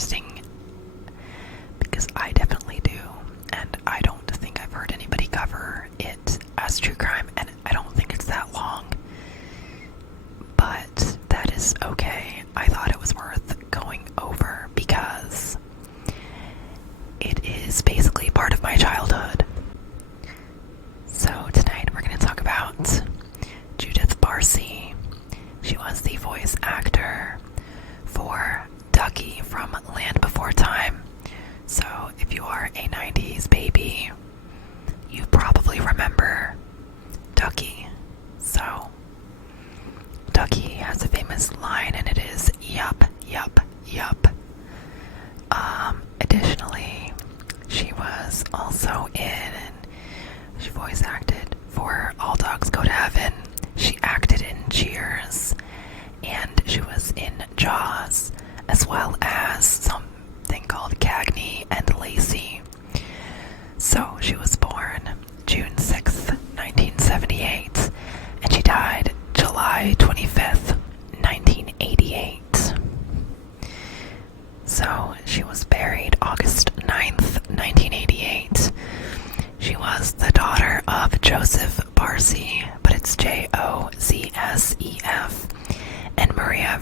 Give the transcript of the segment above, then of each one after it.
interesting because I definitely do, and I don't think I've heard anybody cover it as true crime, and I don't think it's that long, but that is okay. I thought it was worth going over because it is basically part of my childhood. So tonight we're going to talk about Judith Barsi. She was the voice actor for Ducky from Land Before Time. So if you are a 90s baby, you probably remember Ducky. So Ducky has a famous line, and it is, yup, yup, yup. Additionally, she was also she voice acted for All Dogs Go to Heaven. She acted in Cheers, and she was in Jaws, as well as something called Cagney and Lacey. So she was born June 6th, 1978, and she died July 25th, 1988. So she was buried August 9th, 1988. She was the daughter of Joseph Barsi, but it's Joseph, and Maria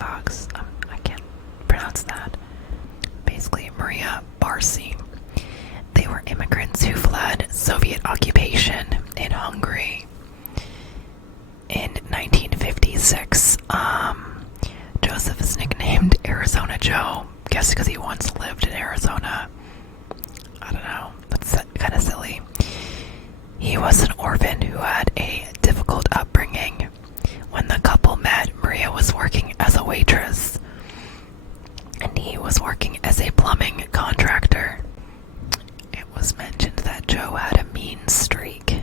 Vox, I can't pronounce that. Basically, Maria Barsi. They were immigrants who fled Soviet occupation in Hungary in 1956. Joseph is nicknamed Arizona Joe, guess because he once lived in Arizona. I don't know, that's kind of silly. He was an orphan who had a difficult upbringing. When the couple met, Maria was working as a waitress, and he was working as a plumbing contractor. It was mentioned that Joe had a mean streak.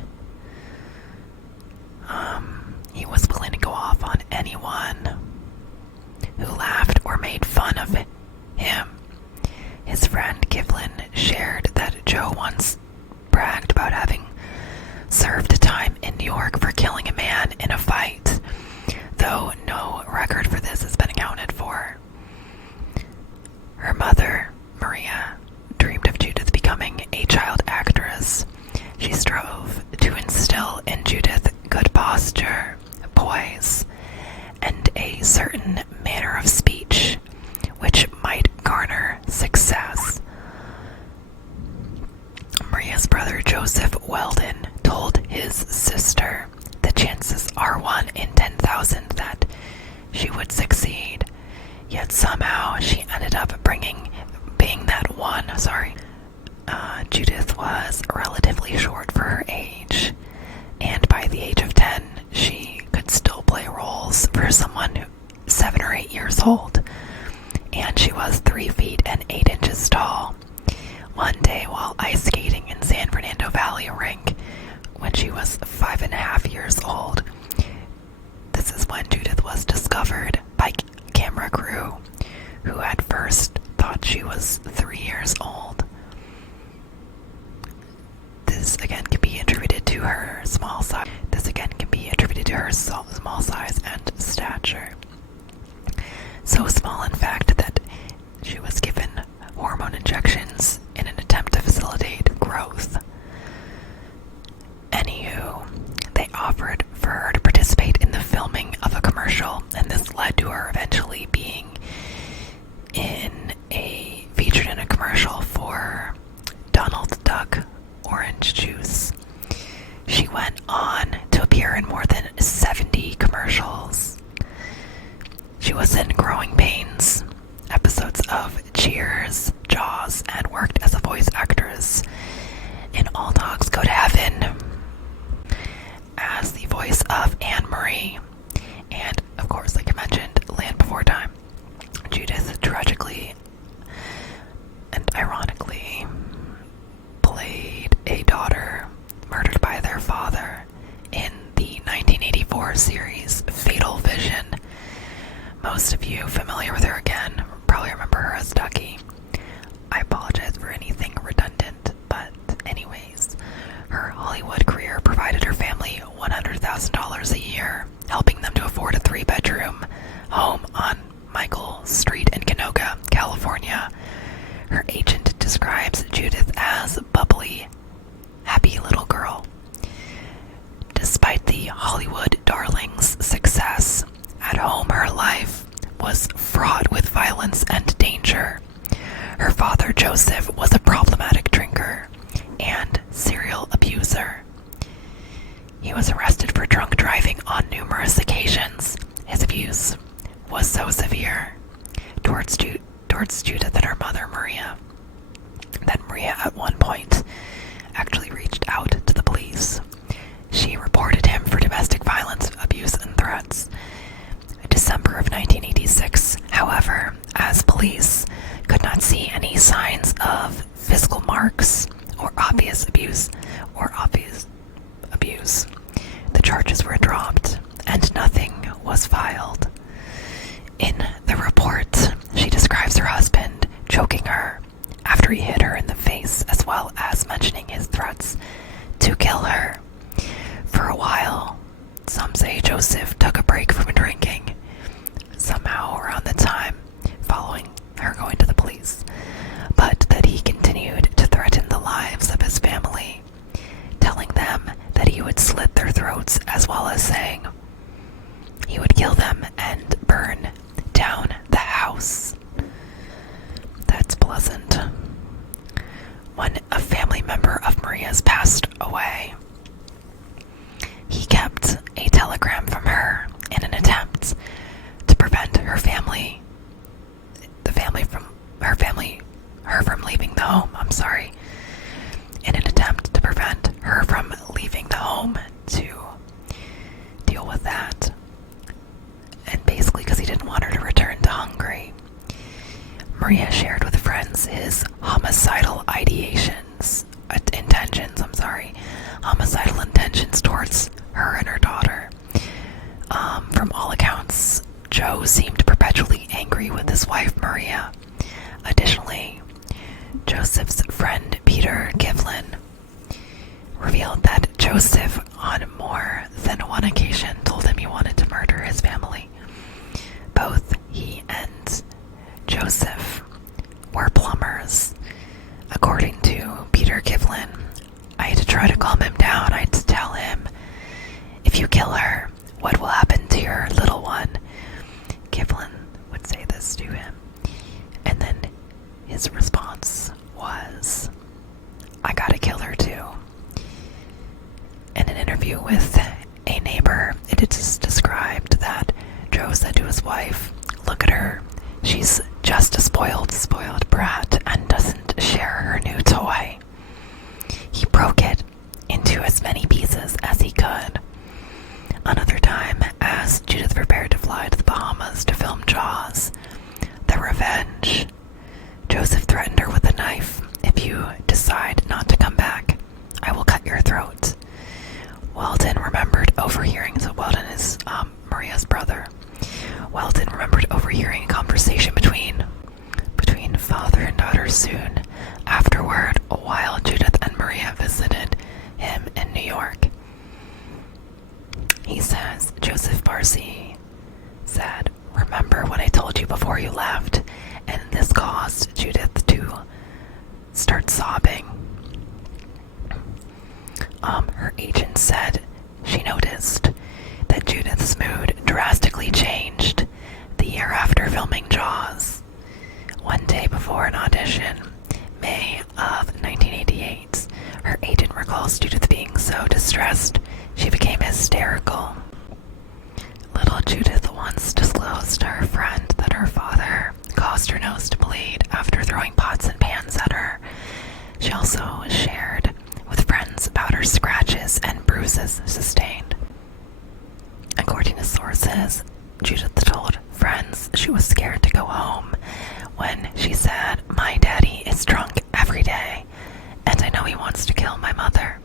He was willing to go off on anyone who laughed or made fun of him. His friend Kivlin shared that Joe once bragged about having served time in New York for killing a man in a fight, though no record for this has been accounted for. Her mother, Maria, dreamed of Judith becoming a child actress. She strove to instill in Judith good posture, poise, and a certain manner of speech, which might garner success. Maria's brother Joseph Weldon told his sister the chances are 1 in 10,000 that she would succeed, yet somehow she ended up being that one. Judith was relatively short for her age, and by the age of 10, she could still play roles for someone 7 or 8 years old, and she was 3 feet and 8 inches tall. One day while ice skating in San Fernando Valley rink, when she was 5.5 years old, this is when Judith was discovered by camera crew, who at first thought she was 3 years old. This again can be attributed to her small size. And stature. So small, in fact, that she was given hormone injections in an attempt to facilitate growth. Anywho, they offered for her to participate in the filming of a commercial, and this led to her eventually being featured in a commercial for Donald Duck orange juice. She went on to appear in more than 70 commercials. She was in Growing Pains, episodes of Cheers, Jaws, and worked as a voice actress in All Dogs Go to Heaven as the voice of Anne Marie. And, of course, like I mentioned, Land Before Time. Judith tragically and ironically played a daughter murdered by their father in the 1984 series Fatal Vision. Most of you familiar with her again probably remember her as Ducky. I apologize for anything redundant, but anyways, her Hollywood career provided her family $100,000 a year, helping them to afford a 3-bedroom home on Michael Street describes Judith as a bubbly, happy little girl. Despite the Hollywood darling's success, at home her life was fraught with violence and danger. Her father, Joseph, was a problematic drinker and serial abuser. He was arrested for drunk driving on numerous occasions. His abuse was so severe towards Judith and her mother, Maria, that Maria at one point actually reached out to the police. She reported him for domestic violence, abuse, and threats. December of 1986, however, as police could not see any signs of physical marks or obvious abuse, the charges were dropped and nothing was filed. In the report, she describes her husband choking her after he hit her in the face, as well as mentioning his threats to kill her. For a while, some say Joseph took a break from drinking, somehow around the time following her going to the police, but that he continued to threaten the lives of his family, telling them that he would slit their throats, as well as saying he would kill them and burn down the house. That's pleasant. When a family member of Maria's passed away, he kept a telegram from her in an attempt to prevent her from leaving the home. In an attempt to prevent her from leaving the home to deal with that. And basically because he didn't want her to return to Hungary. Maria shared with friends his homicidal intentions towards her and her daughter. From all accounts, Joe seemed perpetually angry with his wife, Maria. Additionally, Joseph's friend, Peter Givlin, revealed that Joseph, on more than one occasion, told him he wanted to murder his family. Both he and Joseph were plumbers. According to Peter Givlin, I had to try to calm him down. I had to tell him, if you kill her, what will happen to your little one? Givlin would say this to him. And then his response was, I gotta kill her too. In an interview with a neighbor, it is described that Joe said to his wife, look at her. She's just a spoiled brat and doesn't share her new toy. He broke it into as many pieces as he could. Another time, as Judith prepared to fly to the Bahamas to film Jaws, The Revenge, Joseph threatened her with a knife. If you decide not to come back, I will cut your throat. Weldon is Maria's brother. Weldon remembered overhearing a conversation between father and daughter soon afterward, while Judith and Maria visited him in New York. He says, Judith Barsi said, remember what I told you before you left? And this caused Judith to start sobbing. Her agent said she noticed that Judith's mood drastically changed the year after filming Jaws. One day before an audition, May of 1988, her agent recalls Judith being so distressed she became hysterical. Little Judith once disclosed to her friend that her father caused her nose to bleed after throwing pots and pans at her. She also shared with friends about her scratches and bruises sustained. According to sources, Judith told friends she was scared to go home when she said, my daddy is drunk every day, and I know he wants to kill my mother.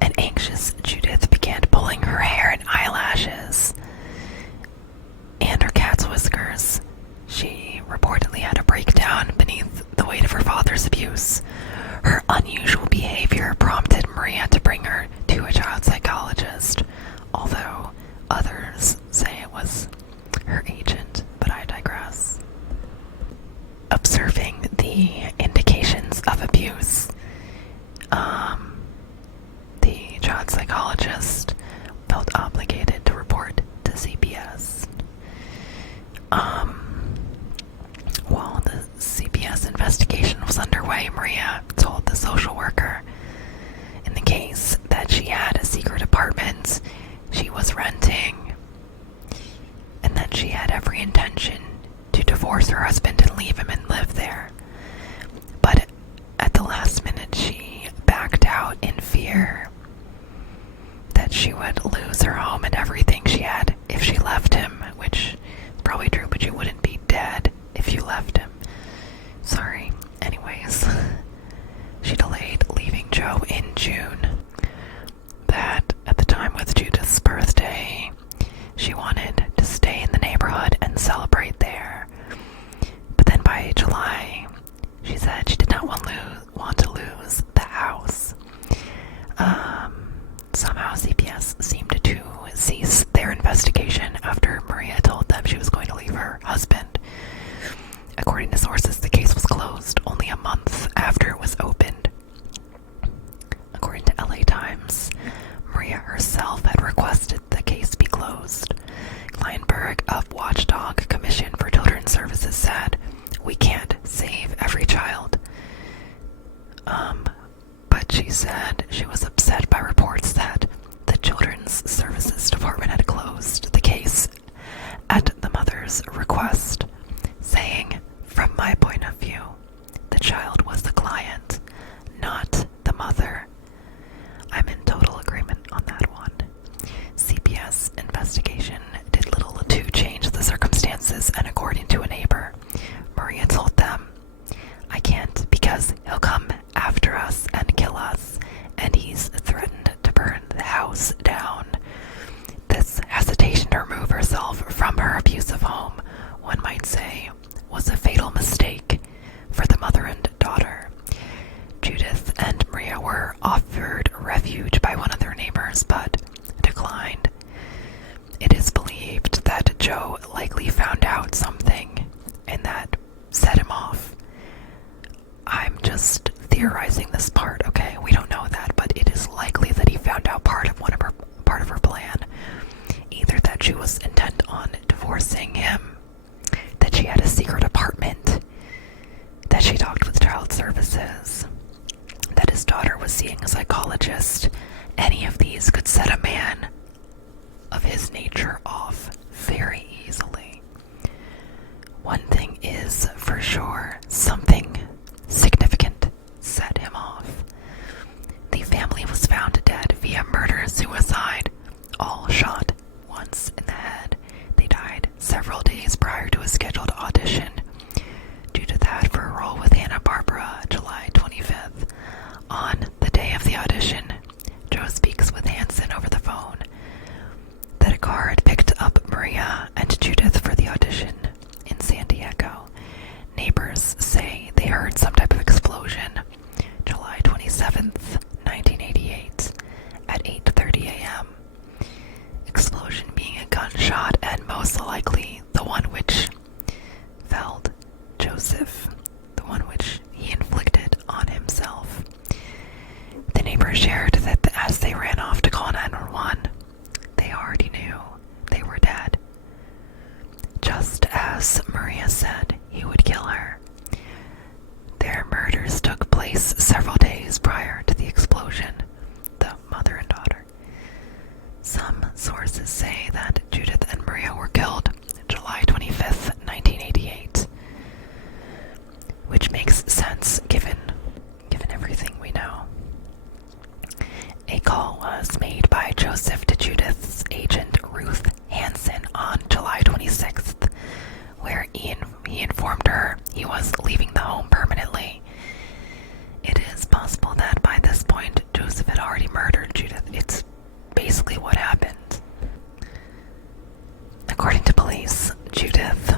An anxious Judith began pulling her hair and eyelashes and her cat's whiskers. She reportedly had a breakdown beneath the weight of her father's abuse. Her unusual behavior prompted Maria to bring her to a child psychologist, although others say it was her agent, but I digress. Observing the indications Maria told the social worker in the case that she had a secret apartment she was renting, and that she had every intention to divorce her husband and leave him and live there. But at the last minute, she backed out in fear that she would lose her home and everything she had if she left him, which is probably true, but you wouldn't be dead if you left him. Sorry. Anyways, she delayed leaving Joe in June. That at the time with Judith's birthday, she wanted to stay in the neighborhood and celebrate there. But then by July, she said she did not want to lose the house. Somehow CPS seemed to cease their investigation after Maria told them she was going to leave her husband. According to sources, the case was closed only a month after it was opened. According to LA Times, Maria herself had requested the case be closed. Kleinberg of Watchdog Commission for Children's Services said, "We can't save every child." But she said she was upset by reports that the Children's Services Department had closed the case at the mother's request, saying, "From my point of view, the child was the client, not the mother." I'm in total agreement on that one. CPS investigation did little to change the circumstances, and according to a neighbor, Maria told them, "I can't because he'll come after us and kill us, and he's threatened to burn the house down." This hesitation to remove herself from her abusive home, one might say, was a fatal mistake for the mother and daughter. Judith and Maria were offered refuge by one of their neighbors, but declined. It is believed that Joe likely found out something, and that set him off. I'm just theorizing this part, okay? We don't know that, but it is likely that he found out part of her plan. Either that she was intent on divorcing him, that she had a secret apartment, that she talked with child services, that his daughter was seeing a psychologist. Any of these could set a man of his nature off very easily. One thing is for sure, something significant set him off. The family was found dead via murder-suicide, all shot once in the head. They died several days prior to a scheduled audition Judith had for a role with Hanna-Barbera, July 25th. On the day of the audition, Joe speaks with Hansen over the phone that a car had picked up Maria and Judith for the audition in San Diego. Neighbors say they heard some type of explosion July 27th, 1988 at 8:30 a.m. Explosion being a gunshot, and most likely the one which felled Joseph, the one which he inflicted on himself. The neighbor shared that as they ran off to call 911, they already knew they were dead. Just as Maria said he would kill her. Their murders took place several days prior to the explosion, the mother and daughter. Some sources say that Judith and Maria were killed July 25th, 1988, which makes sense given everything we know. A call was made by Joseph to Judith's agent Ruth Hansen on July 26th, where he informed her he was leaving the home permanently. It is possible that by this point Joseph had already murdered Judith. It's basically what happened. According to police, Judith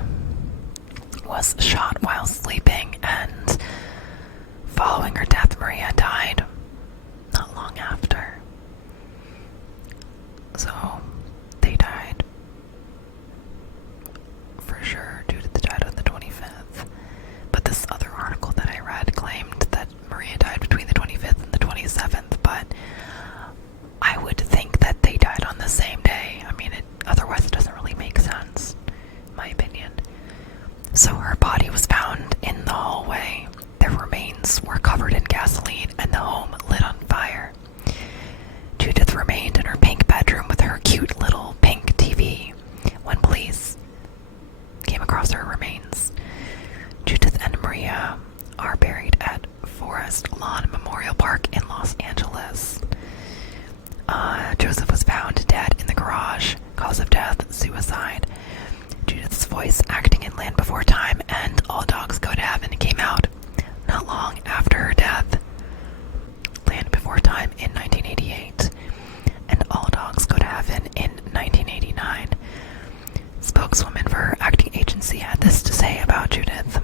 was shot while sleeping, and following her death, Maria died not long after. So, they died. For sure, Judith died on the 25th. But this other article that I read claimed that Maria died between the 25th and the 27th, but I would think that they died on the same day. I mean, otherwise it doesn't really make sense, in my opinion. So her body was found in the hallway. Their remains were covered in Forest Lawn Memorial Park in Los Angeles. Joseph was found dead in the garage. Cause of death, suicide. Judith's voice acting in Land Before Time and All Dogs Go to Heaven came out not long after her death. Land Before Time in 1988 and All Dogs Go to Heaven in 1989. Spokeswoman for her acting agency had this to say about Judith.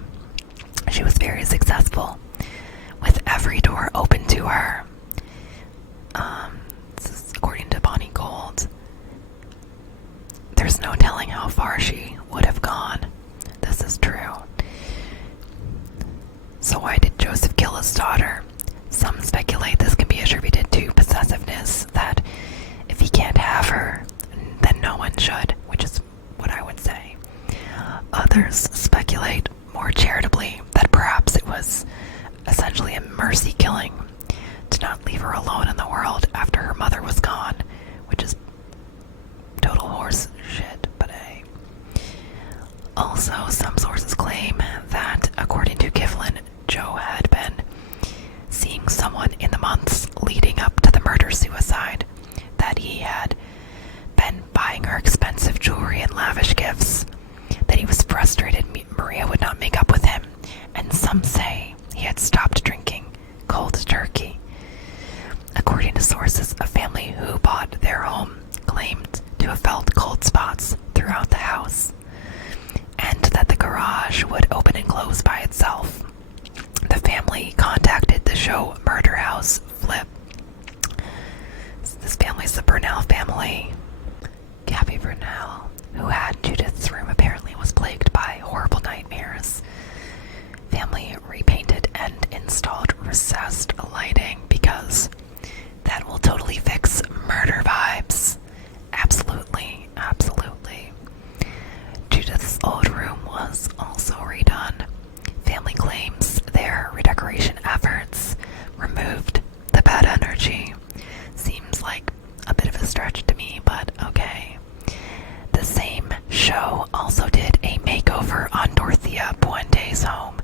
She was very successful, with every door open to her. This is according to Bonnie Gold. There's no telling how far she would have gone. This is true. So why did Joseph kill his daughter? Some speculate this can be attributed to possessiveness, that if he can't have her, then no one should, which is what I would say. Others speculate more charitably that perhaps it was essentially a mercy killing to not leave her alone in the world after her mother was gone, which is total horse shit, but hey. Also, some sources claim that, according to Kivlin, Joe had been seeing someone in the months leading up to the murder-suicide, that he had been buying her expensive jewelry and lavish gifts, that he was frustrated Maria would not make up with him, and some say he had stopped drinking cold turkey. According to sources, a family who bought their home claimed to have felt cold spots throughout the house, and that the garage would open and close by itself. The family contacted the show Murder House Flip. This family's the Burnell family. Gabby Burnell, who had Judith's room, apparently was plagued by horrible nightmares. Family repainted and installed recessed lighting because that will totally fix murder vibes. Absolutely, absolutely. Judith's old room was also redone. Family claims their redecoration efforts removed the bad energy. Seems like a bit of a stretch to me, but okay. The same show also did a makeover on Dorothea Puente's home.